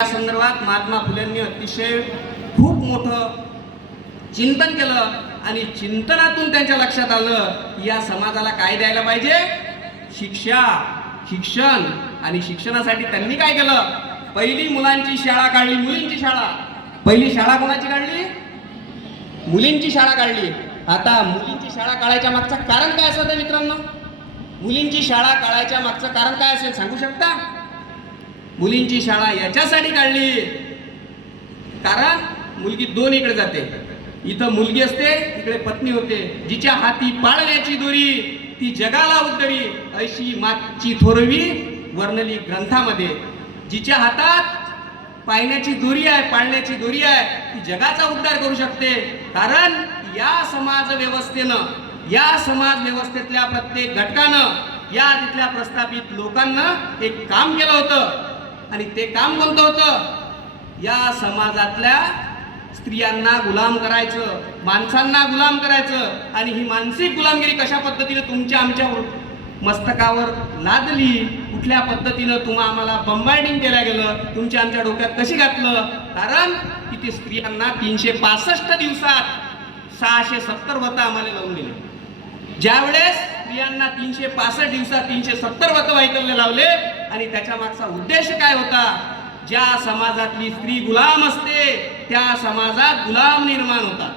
या संदर्भात महात्मा फुलेंनी अतिशय खूप मोठं चिंतन केलं आणि चिंतनातून त्यांच्या लक्षात आलं या समाजाला काय द्यायला पाहिजे, शिक्षा, शिक्षण. आणि शिक्षणासाठी त्यांनी काय केलं, पहिली मुलांची शाळा काढली, मुलींची शाळा. पहिली शाळा कोणाची काढली, मुलींची शाळा काढली. आता मुलींची शाळा काढायच्या मागचं कारण काय असेल मित्रांनो, मुलींची शाळा काढायच्या मागचं कारण काय असेल सांगू शकता? मुलींची शाळा याच्यासाठी काढली कारण मुलगी दोन इकडे जाते, इथं मुलगी असते, इकडे पत्नी होते. जिच्या हाती पाळण्याची दोरी ती जगाला उद्धरी, अशी मातची थोरवी वर्णली ग्रंथामध्ये. जिच्या हातात पाळण्याची दोरी आहे, पाळण्याची दोरी आहे, ती जगाचा उद्धार करू शकते. कारण या समाज व्यवस्थेनं, या समाज व्यवस्थेतल्या प्रत्येक घटकानं, या तिथल्या प्रस्थापित लोकांना एक काम केलं होतं. आणि ते काम कोणतं होतं, या समाजातल्या स्त्रियांना गुलाम करायचं, माणसांना गुलाम करायचं. आणि ही मानसिक गुलामगिरी कशा पद्धतीने तुमच्या आमच्या मस्तकावर लादली, कुठल्या पद्धतीनं आम्हाला बंबार्डिंग केलं गेलं, तुमच्या आमच्या डोक्यात कशी घातलं. कारण किती स्त्रियांना 365 दिवसात 670 व्रत आम्हाला लावून दिले. ज्यावेळेस स्त्रियांना 365 दिवसात 370 व्रत वैकल्य लावले. आणि त्याच्या मागचा उद्देश काय होता, ज्या समाजातली स्त्री गुलाम असते त्या समाजात गुलाम निर्माण होतात.